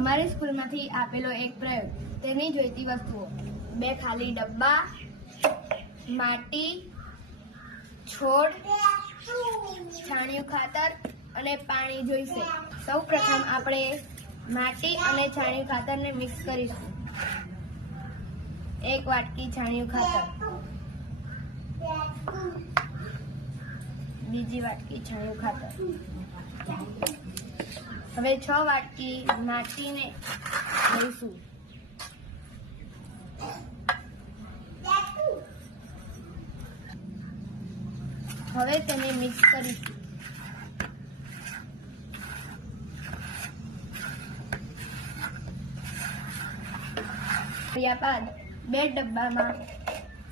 અમારી સ્કૂલમાંથી આપેલો એક પ્રયોગ, તેની જોઈતી વસ્તુઓ: 2 ખાલી ડબ્બા, માટી, છોડ, છાણિયું ખાતર અને પાણી જોઈશે. સૌપ્રથમ આપણે માટી અને છાણિયું ખાતરને મિક્સ કરીશું. 1 વાટકી છાણિયું ખાતર, બીજી વાટકી છાણિયું ખાતર. હવે 6 વાટકી માટીને લઈશું. હવે તેને મિક્સ કરીશું. કર્યા બાદ 2 ડબ્બામાં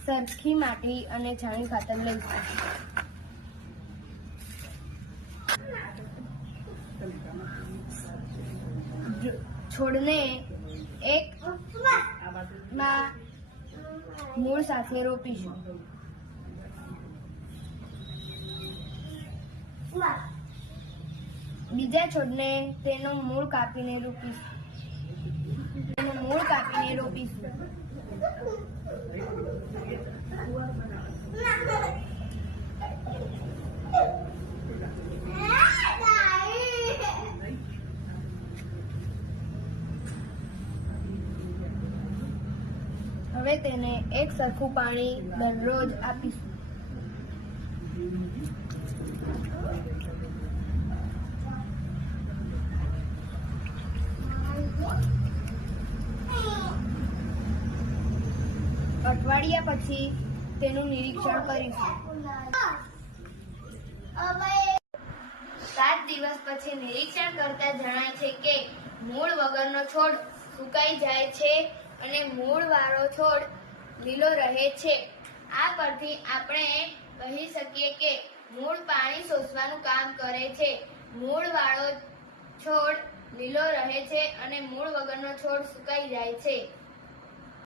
સરખી માટી અને છાણિયું ખાતર લઈશું. છોડને એક મૂળ સાથે રોપીશું. બીજા છોડને તેનું મૂળ કાપીને રોપીશું. હવે તેને એક સરખું પાણી દરરોજ આપીશું. અઠવાડિયા પછી તેનું નિરીક્ષણ કરીશું. 7 દિવસ પછી નિરીક્ષણ કરતા જણાય છે કે મૂળ વગરનો છોડ સુકાઈ જાય છે અને મૂળવાળો છોડ લીલો રહે છે. આ પરથી આપણે કહી શકીએ કે મૂળ પાણી શોષવાનું કામ કરે છે. મૂળવાળો છોડ લીલો રહે છે અને મૂળ વગરનો છોડ સુકાઈ જાય છે.